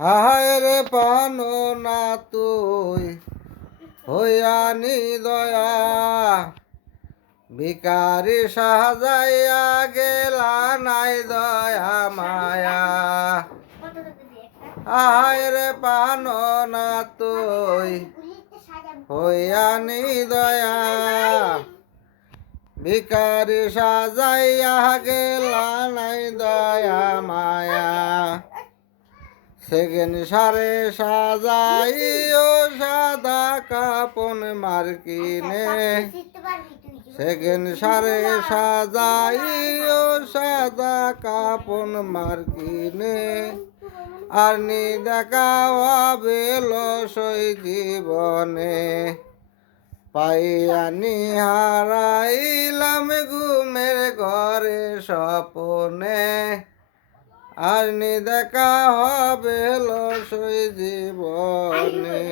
হায় রে পানো না তুই হইয়ানি দয়া ভিকারি সাজাইয়া গেলা নাই দয়া মায়া হায় রে পানো না তুই হইয়ানি দয়া ভিকারি সাজাইয়া গেলা নাই দয়া মায়া সেকেন্ড সারে সাজাইও সাদা কাপন মার্কিনে সেকেন্ড সারে সাজাইও সাদা কাপন মার্কিনে আর নি দেখা হবে লসই জীবনে পাইয়ানি হারাইলাম ঘুমের ঘরে স্বপনে আর নি দেখা হবে লসই জীবনে।